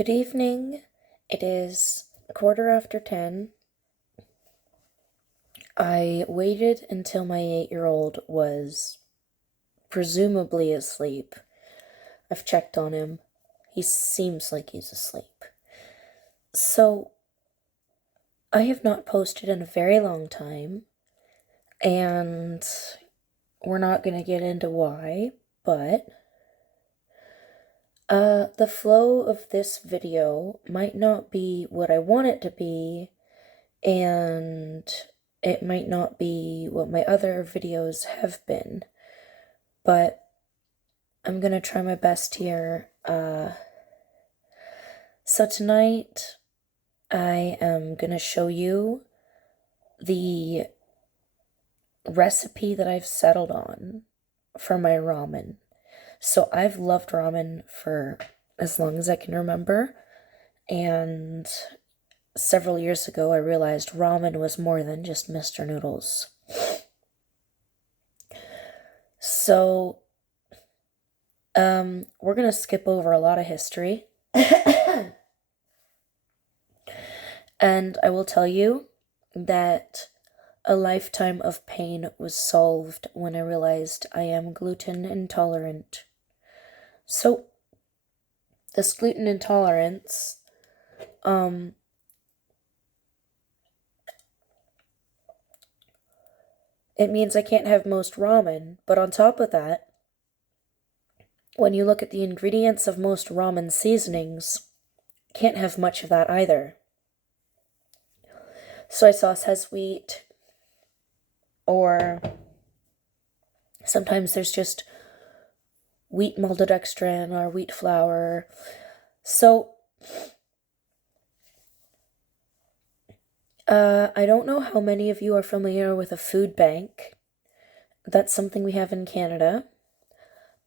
Good evening. It is 10:15. I waited until my 8-year-old was presumably asleep. I've checked on him. He seems like he's asleep. So, I have not posted in a very long time, and we're not gonna get into why, but the flow of this video might not be what I want it to be, and it might not be what my other videos have been, but I'm gonna try my best here. So tonight I am gonna show you the recipe that I've settled on for my ramen. So I've loved ramen for as long as I can remember, and several years ago I realized ramen was more than just Mr. Noodles. So, we're gonna skip over a lot of history. And I will tell you that a lifetime of pain was solved when I realized I am gluten intolerant. So, this gluten intolerance, it means I can't have most ramen, but on top of that, when you look at the ingredients of most ramen seasonings, can't have much of that either. Soy sauce has wheat, or sometimes there's just wheat maltodextrin or wheat flour. So, I don't know how many of you are familiar with a food bank. That's something we have in Canada.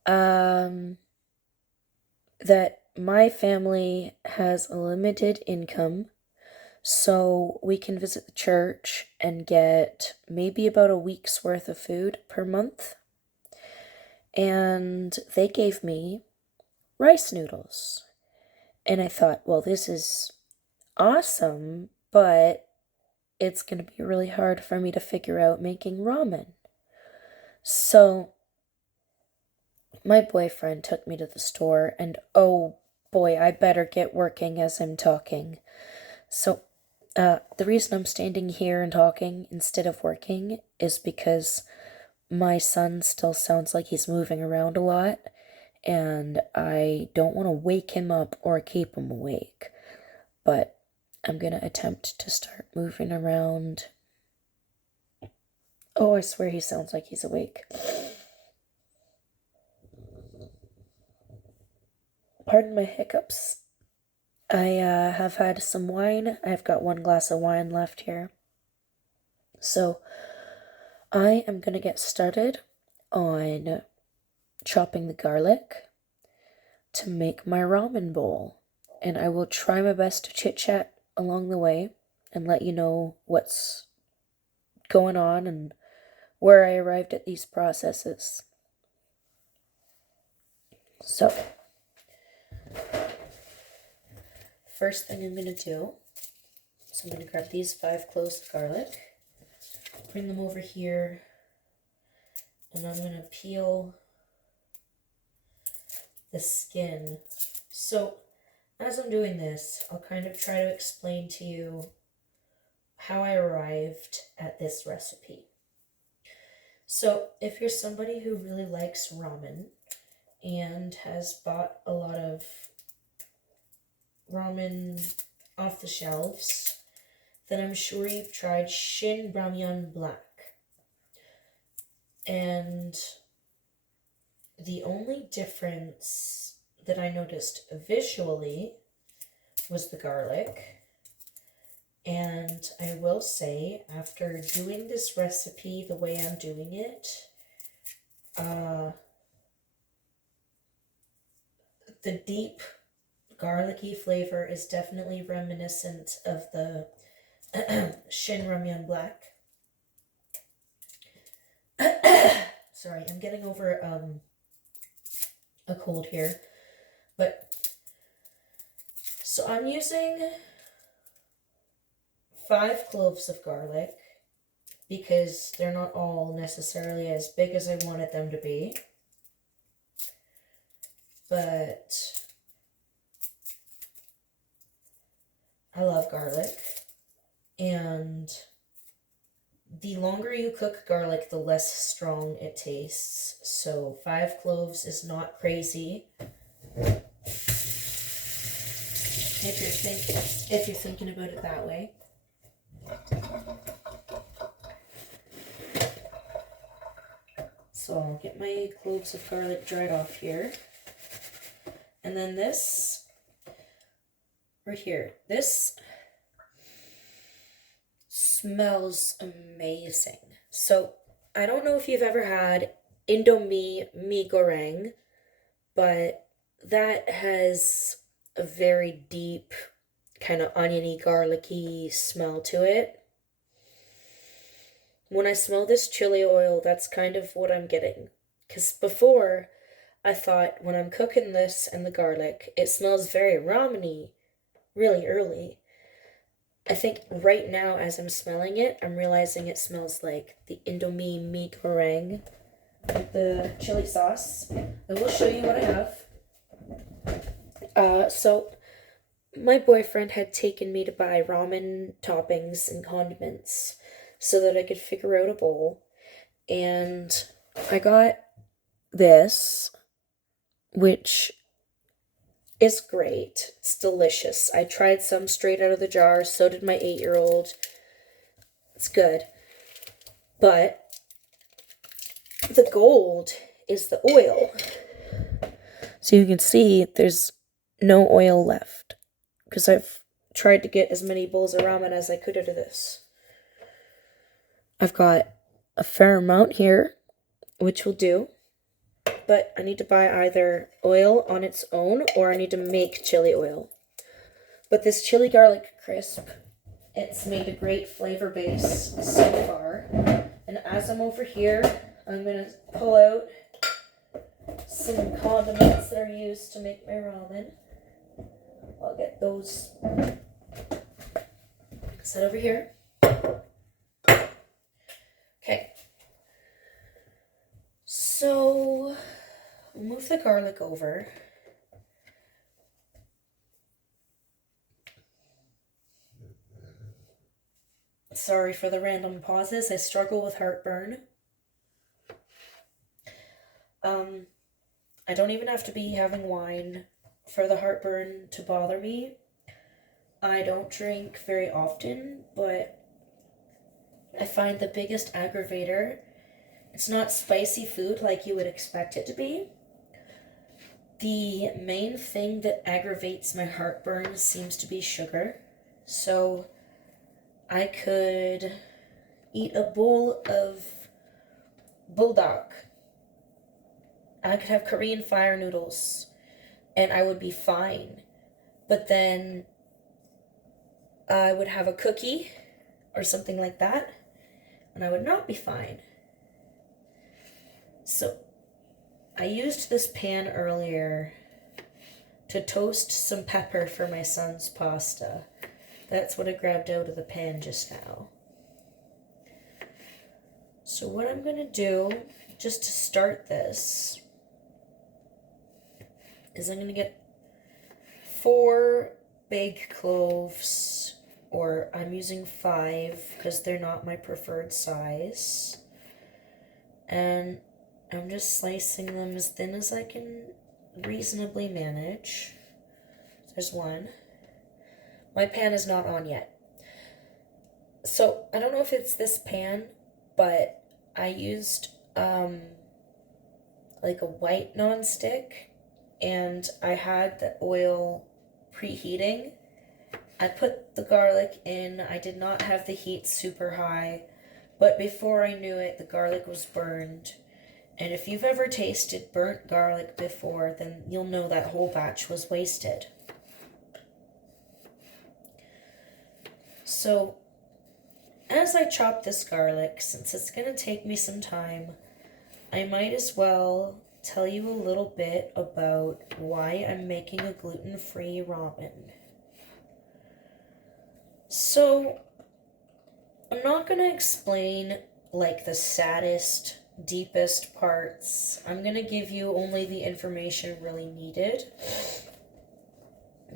That my family has a limited income, so we can visit the church and get maybe about a week's worth of food per month. And they gave me rice noodles. And I thought, well, this is awesome, but it's going to be really hard for me to figure out making ramen. So my boyfriend took me to the store, and oh boy, I better get working as I'm talking. So, the reason I'm standing here and talking instead of working is because my son still sounds like he's moving around a lot, and I don't want to wake him up or keep him awake. But I'm gonna attempt to start moving around. Oh, I swear he sounds like he's awake. Pardon my hiccups. I have had some wine. I've got one glass of wine left here. So I am gonna get started on chopping the garlic to make my ramen bowl. And I will try my best to chit chat along the way and let you know what's going on and where I arrived at these processes. So, first thing I'm going to do is I'm going to grab these 5 cloves of garlic, bring them over here, and I'm going to peel the skin. So, as I'm doing this, I'll kind of try to explain to you how I arrived at this recipe. So, if you're somebody who really likes ramen and has bought a lot of ramen off the shelves, then I'm sure you've tried Shin Ramyun Black. And the only difference that I noticed visually was the garlic. And I will say, after doing this recipe the way I'm doing it, the deep garlicky flavor is definitely reminiscent of the Shin Ramyun Black. Sorry, I'm getting over a cold here. But So I'm using 5 cloves of garlic because they're not all necessarily as big as I wanted them to be. But I love garlic, and the longer you cook garlic, the less strong it tastes. So 5 cloves is not crazy. If you're thinking about it that way. So I'll get my cloves of garlic dried off here. And then this right here, this smells amazing. So I don't know if you've ever had Indomie mee goreng, but that has a very deep kind of oniony, garlicky smell to it. When I smell this chili oil, that's kind of what I'm getting. Because before, I thought when I'm cooking this and the garlic, it smells very ramen-y really early. I think right now, as I'm smelling it, I'm realizing it smells like the Indomie mee goreng with the chili sauce. I will show you what I have. So my boyfriend had taken me to buy ramen toppings and condiments so that I could figure out a bowl. And I got this, which is great. It's delicious. I tried some straight out of the jar, so did my 8-year-old. It's good. But the gold is the oil. So you can see there's no oil left, because I've tried to get as many bowls of ramen as I could out of this. I've got a fair amount here, which will do, but I need to buy either oil on its own or I need to make chili oil. But this chili garlic crisp, it's made a great flavor base so far. And as I'm over here, I'm going to pull out some condiments that are used to make my ramen. I'll get those set over here. Okay. So, move the garlic over. Sorry for the random pauses. I struggle with heartburn. I don't even have to be having wine for the heartburn to bother me. I don't drink very often, but I find the biggest aggravator, it's not spicy food like you would expect it to be. The main thing that aggravates my heartburn seems to be sugar. So I could eat a bowl of buldak. I could have Korean fire noodles and I would be fine. But then I would have a cookie or something like that and I would not be fine. So I used this pan earlier to toast some pepper for my son's pasta. That's what I grabbed out of the pan just now. So what I'm going to do, just to start this, is I'm going to get 4 big cloves, or I'm using 5 because they're not my preferred size. And I'm just slicing them as thin as I can reasonably manage. There's 1. My pan is not on yet. So I don't know if it's this pan, but I used like a white nonstick, and I had the oil preheating. I put the garlic in. I did not have the heat super high, but before I knew it, the garlic was burned. And if you've ever tasted burnt garlic before, then you'll know that whole batch was wasted. So, as I chop this garlic, since it's going to take me some time, I might as well tell you a little bit about why I'm making a gluten-free ramen. So, I'm not gonna explain like the saddest, deepest parts. I'm gonna give you only the information really needed.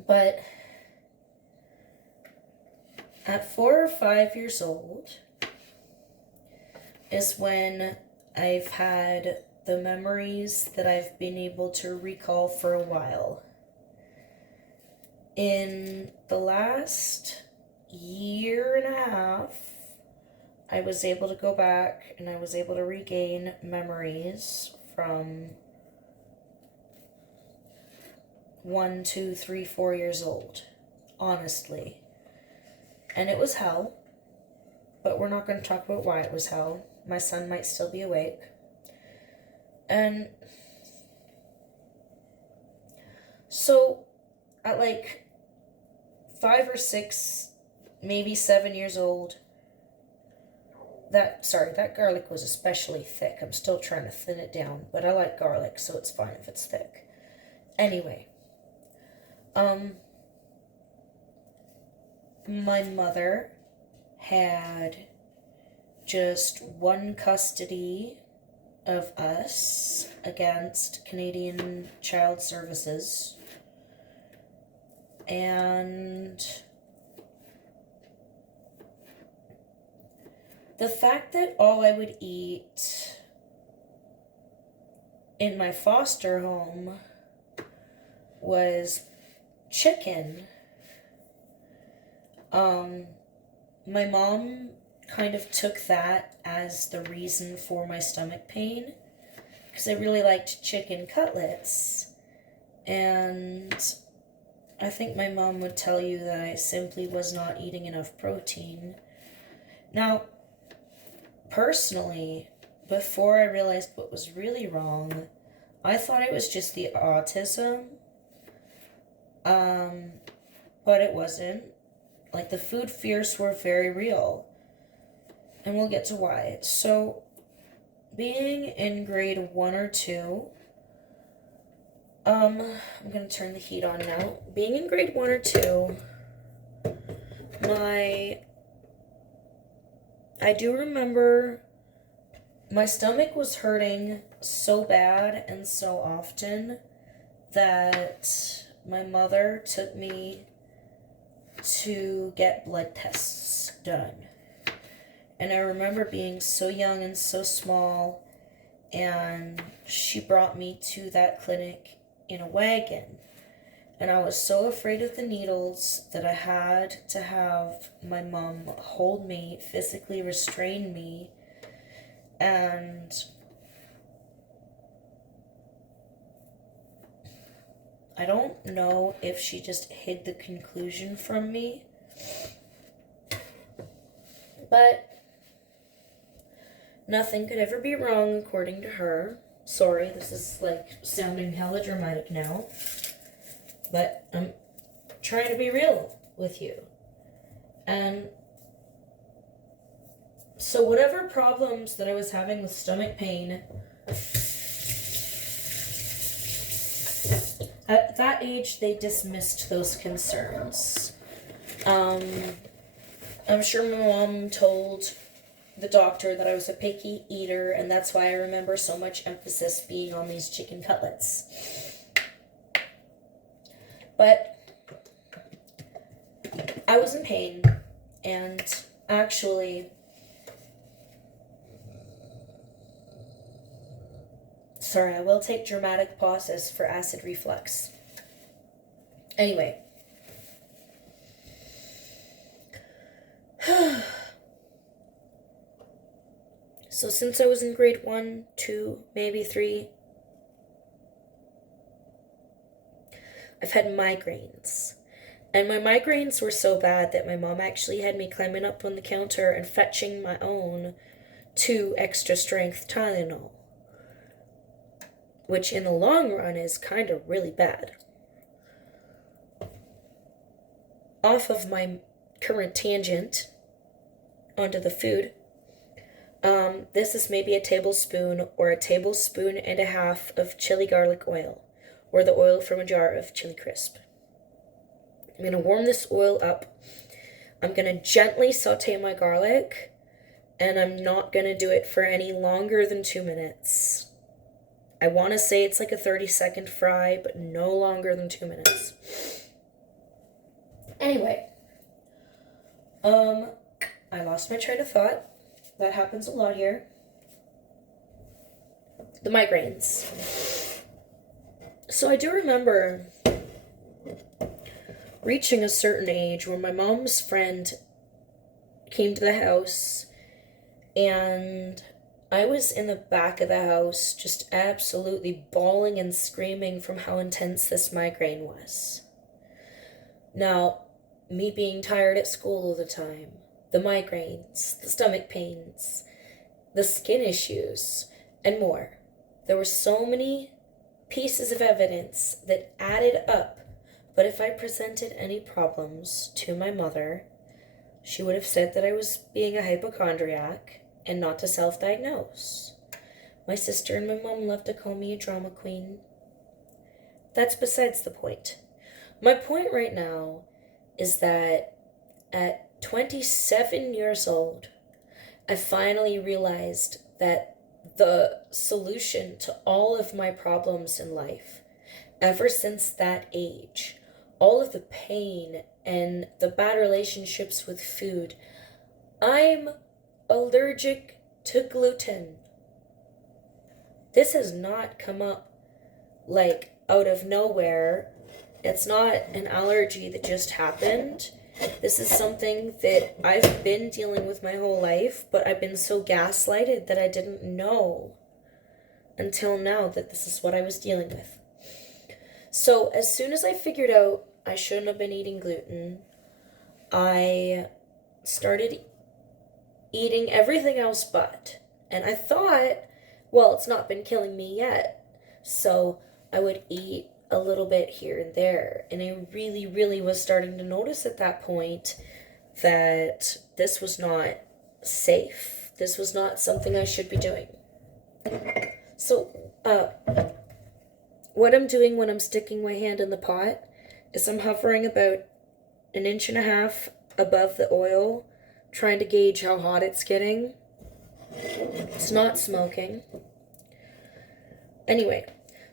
But at 4 or 5 years old is when I've had the memories that I've been able to recall for a while. In the last year and a half, I was able to go back and I was able to regain memories from 1, 2, 3, 4 years old, honestly. And it was hell, but we're not going to talk about why it was hell. My son might still be awake. And so at like 5 or 6, maybe 7 years old, that garlic was especially thick. I'm still trying to thin it down, but I like garlic, so it's fine if it's thick. Anyway, my mother had just won custody of us against Canadian Child Services, and the fact that all I would eat in my foster home was chicken. My mom kind of took that as the reason for my stomach pain, because I really liked chicken cutlets, and I think my mom would tell you that I simply was not eating enough protein. Now, personally, before I realized what was really wrong, I thought it was just the autism, but it wasn't. Like, the food fears were very real, and we'll get to why. So, being in grade 1 or 2, I'm gonna turn the heat on now. Being in grade 1 or 2, I do remember my stomach was hurting so bad and so often that my mother took me to get blood tests done. And I remember being so young and so small, and she brought me to that clinic in a wagon. And I was so afraid of the needles that I had to have my mom hold me, physically restrain me, and I don't know if she just hid the conclusion from me, but nothing could ever be wrong according to her. Sorry, this is like sounding hella dramatic now, but I'm trying to be real with you. And so whatever problems that I was having with stomach pain, at that age, they dismissed those concerns. I'm sure my mom told the doctor that I was a picky eater, and that's why I remember so much emphasis being on these chicken cutlets. But I was in pain, and actually, sorry, I will take dramatic pauses for acid reflux. Anyway. So since I was in grade 1, 2, maybe 3, I've had migraines. And my migraines were so bad that my mom actually had me climbing up on the counter and fetching my own 2 extra strength Tylenol, which in the long run is kind of really bad. Off of my current tangent onto the food, this is maybe a tablespoon or a tablespoon and a half of chili garlic oil, or the oil from a jar of chili crisp. I'm going to warm this oil up I'm going to gently saute my garlic, and I'm not going to do it for any longer than 2 minutes. I want to say it's like a 30-second fry, but no longer than 2 minutes. Anyway, I lost my train of thought. That happens a lot here. The migraines. So I do remember reaching a certain age where my mom's friend came to the house, and I was in the back of the house just absolutely bawling and screaming from how intense this migraine was. Now, me being tired at school all the time, the migraines, the stomach pains, the skin issues, and more. There were so many pieces of evidence that added up, but if I presented any problems to my mother, she would have said that I was being a hypochondriac and not to self-diagnose. My sister and my mom loved to call me a drama queen. That's besides the point. My point right now is that at 27 years old, I finally realized that the solution to all of my problems in life, ever since that age, all of the pain and the bad relationships with food, I'm allergic to gluten. This has not come up like out of nowhere. It's not an allergy that just happened. This is something that I've been dealing with my whole life, but I've been so gaslighted that I didn't know until now that this is what I was dealing with. So as soon as I figured out I shouldn't have been eating gluten, I started eating everything else but. And I thought, well, it's not been killing me yet. So I would eat a little bit here and there. And I really, really was starting to notice at that point that this was not safe. This was not something I should be doing. So, what I'm doing when I'm sticking my hand in the pot is I'm hovering about 1.5 inches above the oil, trying to gauge how hot it's getting. It's not smoking. Anyway,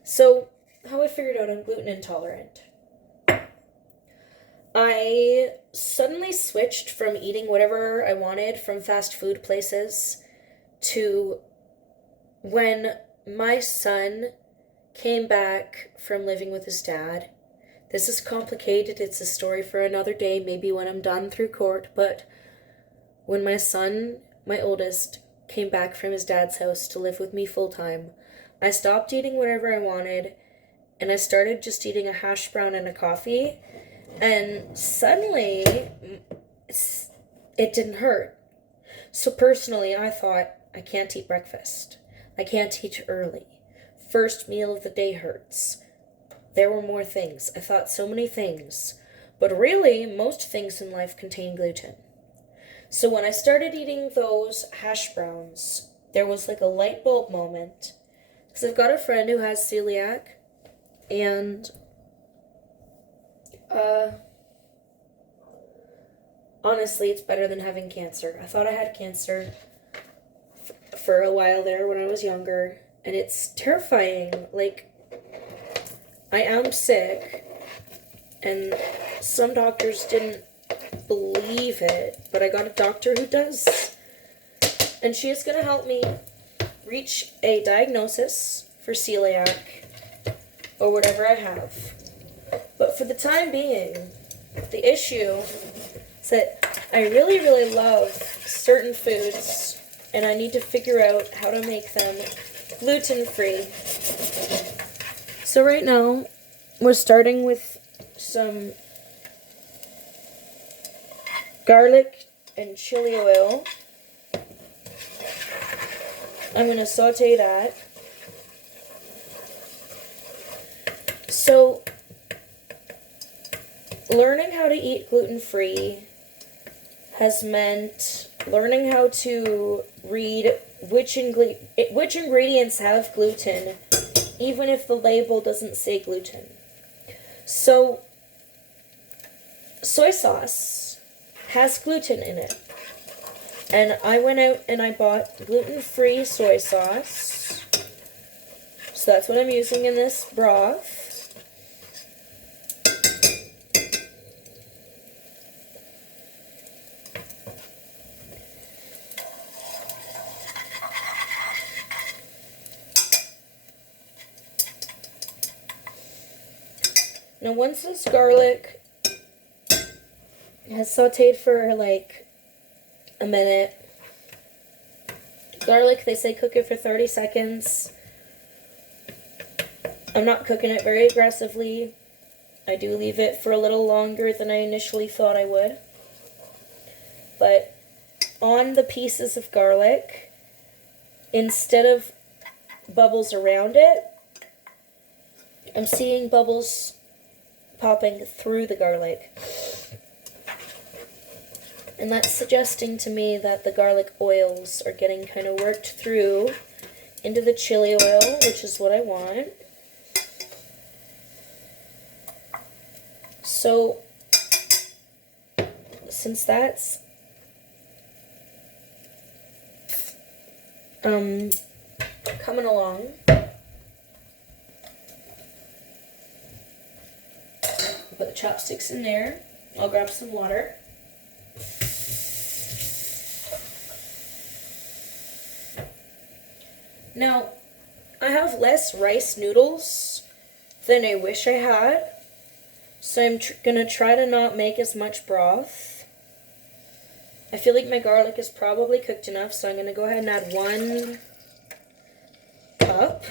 so how I figured out I'm gluten intolerant. I suddenly switched from eating whatever I wanted from fast food places to when my son came back from living with his dad. This is complicated. It's a story for another day, maybe when I'm done through court. But when my son, my oldest, came back from his dad's house to live with me full time, I stopped eating whatever I wanted, and I started just eating a hash brown and a coffee. And suddenly, it didn't hurt. So personally, I thought, I can't eat breakfast. I can't eat early. First meal of the day hurts. There were more things. I thought so many things. But really, most things in life contain gluten. So when I started eating those hash browns, there was like a light bulb moment. Because I've got a friend who has celiac. And, honestly, it's better than having cancer. I thought I had cancer for a while there when I was younger. And it's terrifying. Like, I am sick, and some doctors didn't believe it, but I got a doctor who does. And she is going to help me reach a diagnosis for celiac or whatever I have. But for the time being, the issue is that I really, really love certain foods, and I need to figure out how to make them gluten-free. So right now, we're starting with some garlic and chili oil. I'm going to saute that. So, learning how to eat gluten-free has meant learning how to read which ingredients have gluten, even if the label doesn't say gluten. So, soy sauce has gluten in it. And I went out and I bought gluten-free soy sauce. So that's what I'm using in this broth. Now once this garlic has sauteed for like a minute, garlic, they say cook it for 30 seconds. I'm not cooking it very aggressively. I do leave it for a little longer than I initially thought I would. But on the pieces of garlic, instead of bubbles around it, I'm seeing bubbles popping through the garlic. And that's suggesting to me that the garlic oils are getting kind of worked through into the chili oil, which is what I want. So, since that's coming along, put the chopsticks in there. I'll grab some water. Now, I have less rice noodles than I wish I had, so I'm gonna try to not make as much broth. I feel like my garlic is probably cooked enough, so I'm gonna go ahead and add 1 cup.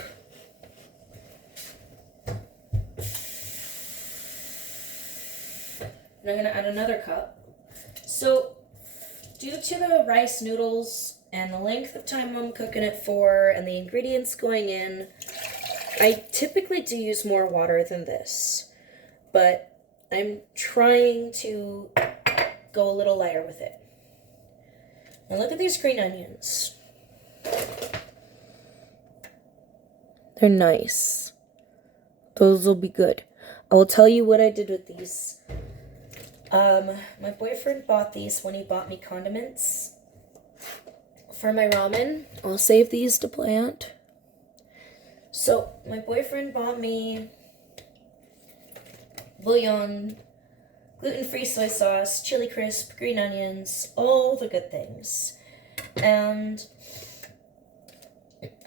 And I'm gonna add another cup. So, due to the rice noodles and the length of time I'm cooking it for and the ingredients going in, I typically do use more water than this. But I'm trying to go a little lighter with it. Now look at these green onions. They're nice. Those will be good. I will tell you what I did with these. My boyfriend bought these when he bought me condiments for my ramen. I'll save these to plant. So, my boyfriend bought me bouillon, gluten-free soy sauce, chili crisp, green onions, all the good things. And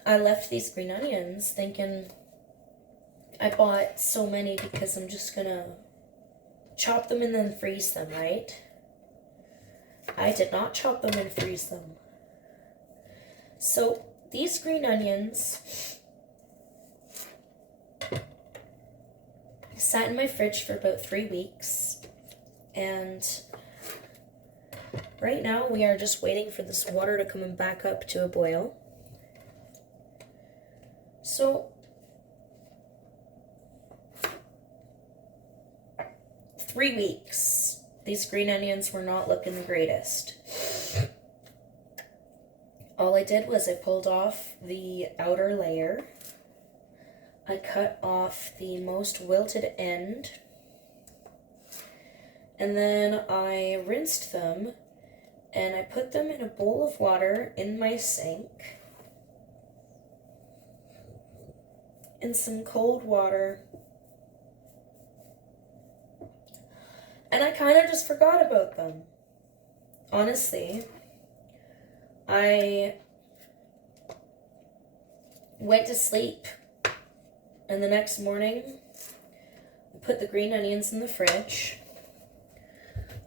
I left these green onions thinking I bought so many because I'm just gonna chop them and then freeze them, right? I did not chop them and freeze them. So these green onions sat in my fridge for about 3 weeks, and right now we are just waiting for this water to come back up to a boil. So 3 weeks. These green onions were not looking the greatest. All I did was I pulled off the outer layer. I cut off the most wilted end. And then I rinsed them and I put them in a bowl of water in my sink. In some cold water. And I kind of just forgot about them. Honestly, I went to sleep, and the next morning, I put the green onions in the fridge,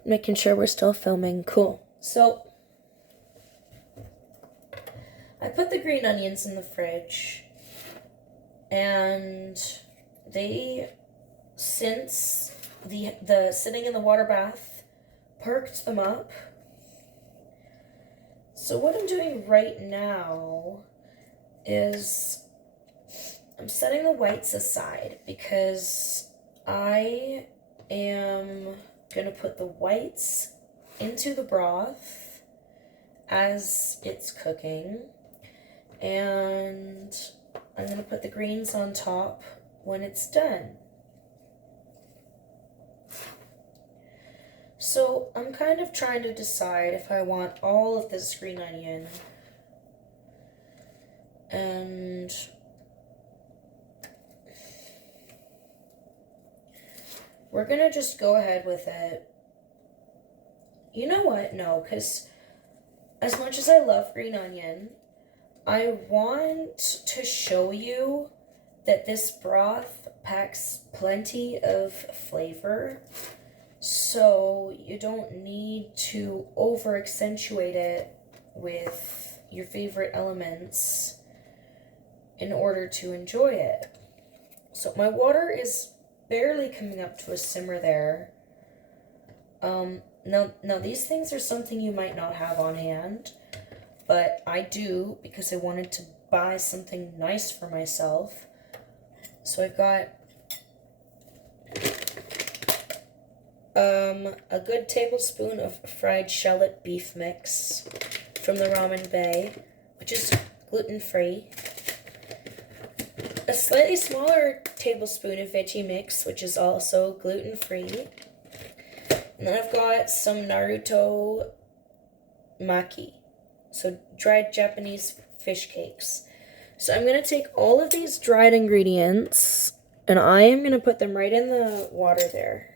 making sure we're still filming. Cool. So, I put the green onions in the fridge, and they, since the sitting in the water bath, perked them up. So what I'm doing right now is I'm setting the whites aside because I am going to put the whites into the broth as it's cooking, and I'm going to put the greens on top when it's done. So I'm kind of trying to decide if I want all of this green onion and we're gonna just go ahead with it. You know what? No, because as much as I love green onion, I want to show you that this broth packs plenty of flavor, so you don't need to over accentuate it with your favorite elements in order to enjoy it. So my water is barely coming up to a simmer there. Now these things are something you might not have on hand, but I do because I wanted to buy something nice for myself. So I've got a good tablespoon of fried shallot beef mix from the Ramen Bay, which is gluten-free. A slightly smaller tablespoon of veggie mix, which is also gluten-free. And then I've got some Naruto maki, so dried Japanese fish cakes. So I'm going to take all of these dried ingredients and I am going to put them right in the water there.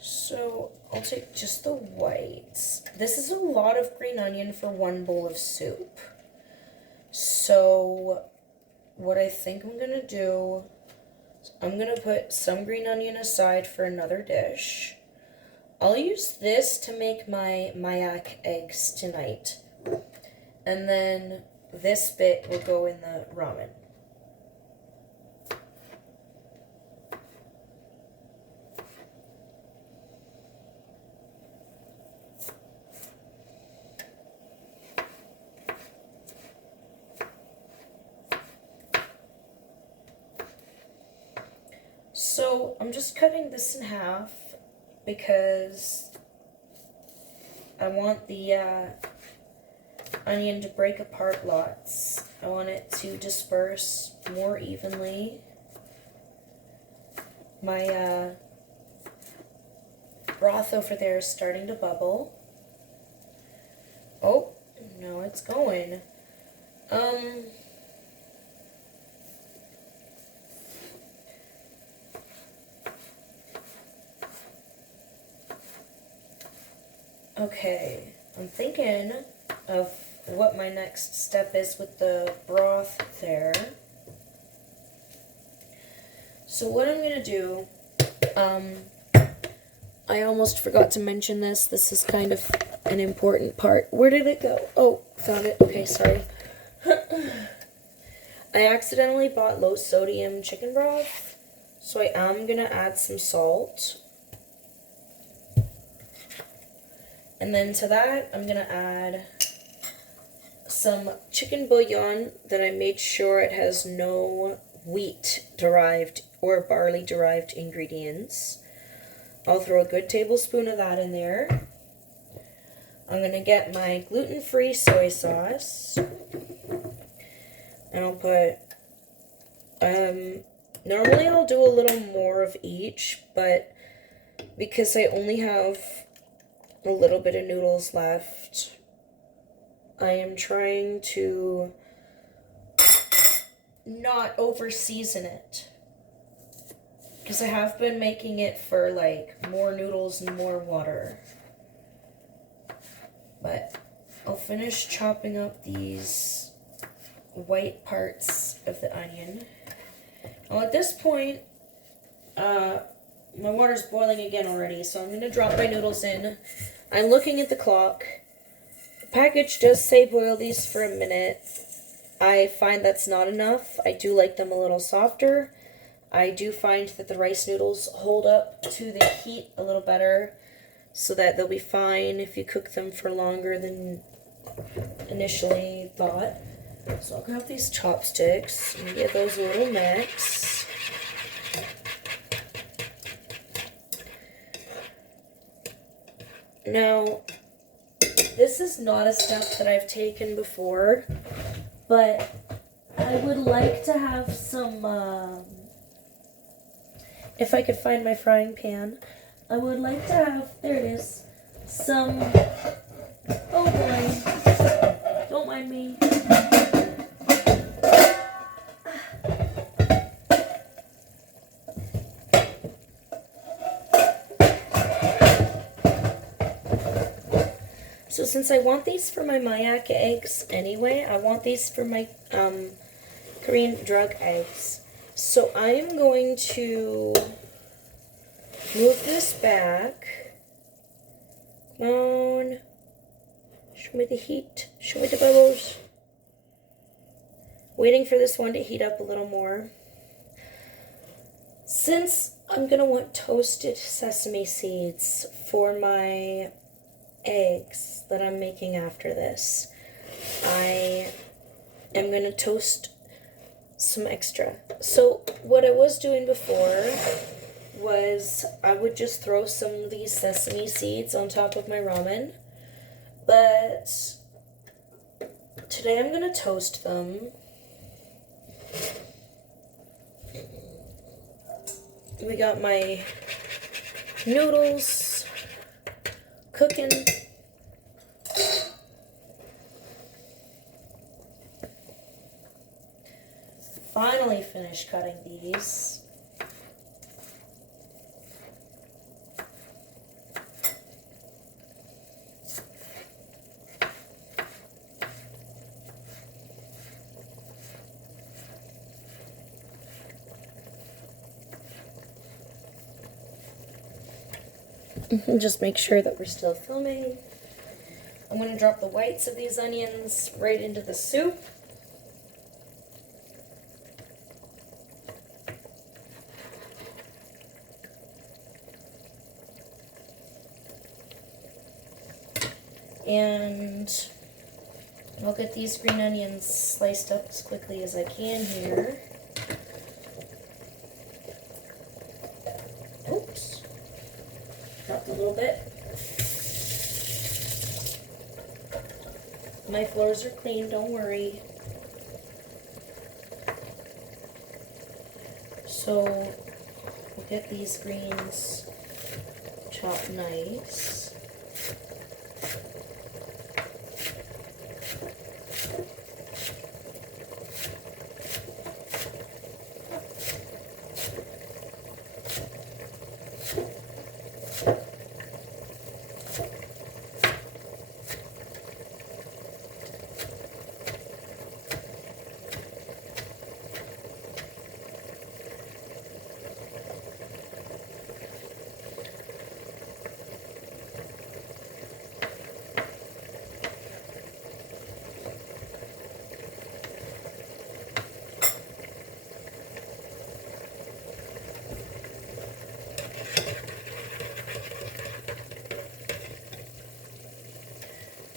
So I'll take just the whites. This is a lot of green onion for one bowl of soup. So what I think I'm gonna do, I'm gonna put some green onion aside for another dish. I'll use this to make my mayak eggs tonight. And then this bit will go in the ramen. So I'm just cutting this in half because I want the onion to break apart lots. I want it to disperse more evenly. My broth over there is starting to bubble. Oh, no, it's going. Okay, I'm thinking of what my next step is with the broth there. So what I'm gonna do, I almost forgot to mention this. This is kind of an important part. Where did it go? Oh, found it. Okay, sorry. I accidentally bought low sodium chicken broth, so I am gonna add some salt. And then to that, I'm gonna add some chicken bouillon that I made sure it has no wheat-derived or barley-derived ingredients. I'll throw a good tablespoon of that in there. I'm gonna get my gluten-free soy sauce. And I'll put, normally I'll do a little more of each, but because I only have a little bit of noodles left, I am trying to not over season it. Because I have been making it for like more noodles and more water. But I'll finish chopping up these white parts of the onion. Now at this point, my water's boiling again already, so I'm going to drop my noodles in. I'm looking at the clock. The package does say boil these for a minute. I find that's not enough. I do like them a little softer. I do find that the rice noodles hold up to the heat a little better, so that they'll be fine if you cook them for longer than initially thought. So I'll grab these chopsticks and give those a little mix. Now, this is not a step that I've taken before, but I would like to have some, if I could find my frying pan, I would like to have, there it is, some, oh boy, don't mind me. So since I want these for my Mayak eggs anyway, I want these for my Korean drug eggs. So I am going to move this back. Come on. Show me the heat. Show me the bubbles. Waiting for this one to heat up a little more. Since I'm going to want toasted sesame seeds for my eggs that I'm making after this, I am going to toast some extra. So what I was doing before was I would just throw some of these sesame seeds on top of my ramen, but today I'm going to toast them. We got my noodles cooking. Finally finished cutting these. Just make sure that we're still filming. I'm going to drop the whites of these onions right into the soup. And I'll get these green onions sliced up as quickly as I can here. Oops. Dropped a little bit. My floors are clean, don't worry. So we'll get these greens chopped nice.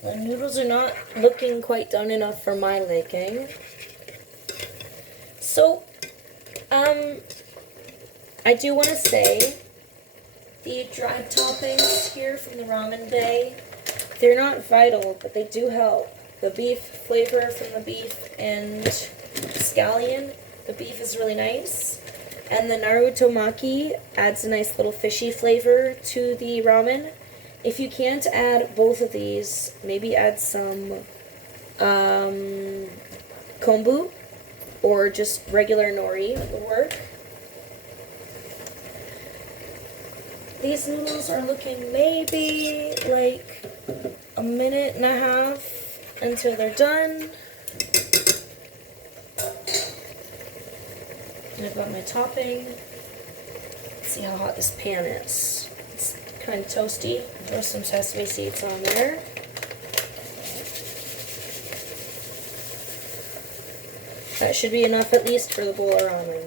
The noodles are not looking quite done enough for my liking. So, I do want to say, the dried toppings here from the ramen bay, they're not vital, but they do help. The beef flavor from the beef and scallion, the beef is really nice. And the Naruto maki adds a nice little fishy flavor to the ramen. If you can't add both of these, maybe add some kombu or just regular nori would work. These noodles are looking maybe like a minute and a half until they're done. And I've got my topping. Let's see how hot this pan is. It's kind of toasty. Throw some sesame seeds on there. That should be enough at least for the bowl of ramen.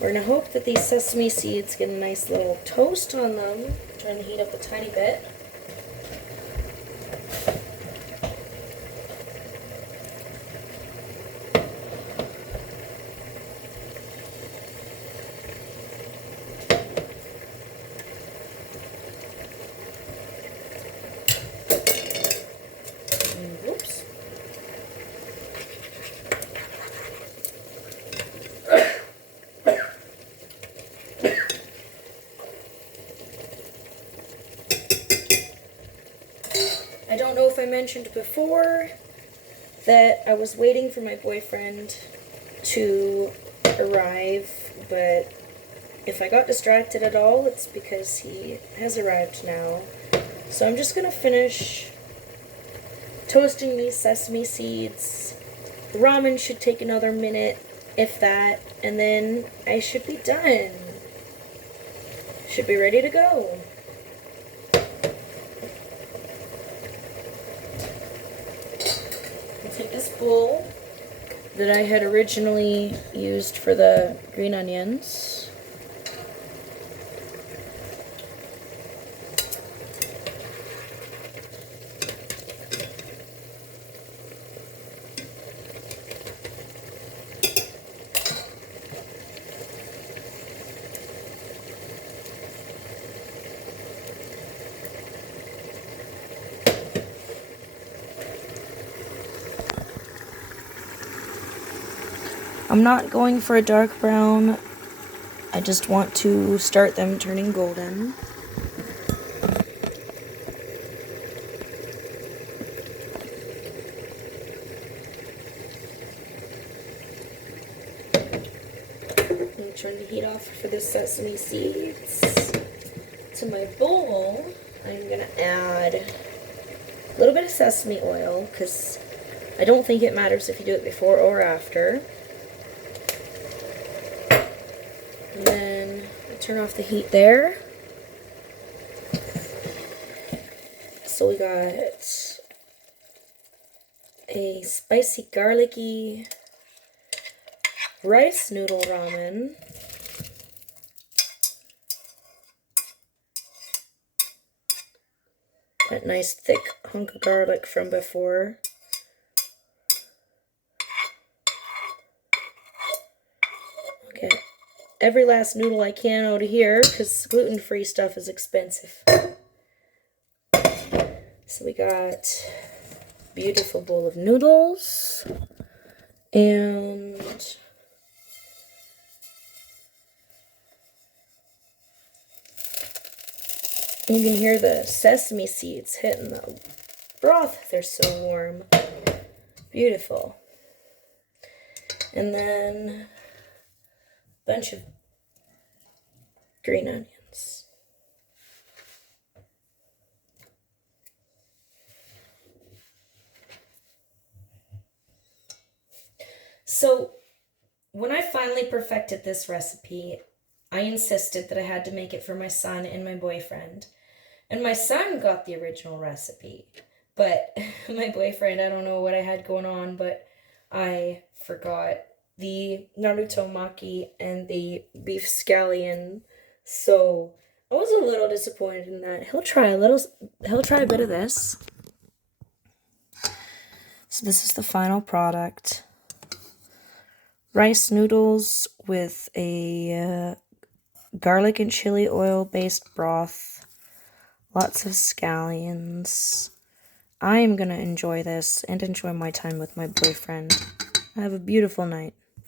We're going to hope that these sesame seeds get a nice little toast on them. I'm trying to heat up a tiny bit. don't know if I mentioned before that I was waiting for my boyfriend to arrive, but if I got distracted at all, it's because he has arrived now. So I'm just gonna finish toasting these sesame seeds. The ramen should take another minute, if that, and then I should be done. Should be ready to go. I'll take this bowl that I had originally used for the green onions. I'm not going for a dark brown. I just want to start them turning golden. I'm turning the heat off for the sesame seeds. To my bowl, I'm gonna add a little bit of sesame oil, because I don't think it matters if you do it before or after. And then I'll turn off the heat there. So we got a spicy garlicky rice noodle ramen. That nice thick hunk of garlic from before. Okay, every last noodle I can out of here, because gluten-free stuff is expensive. So we got a beautiful bowl of noodles, and you can hear the sesame seeds hitting the broth. They're so warm. Beautiful. And then a bunch of green onions. So when I finally perfected this recipe, I insisted that I had to make it for my son and my boyfriend. And my son got the original recipe. But my boyfriend, I don't know what I had going on, but I forgot the Naruto maki and the beef scallion. So I was a little disappointed in that. He'll try a bit of this. So this is the final product. Rice noodles with a garlic and chili oil based broth. Lots of scallions. I am going to enjoy this and enjoy my time with my boyfriend. Have a beautiful night.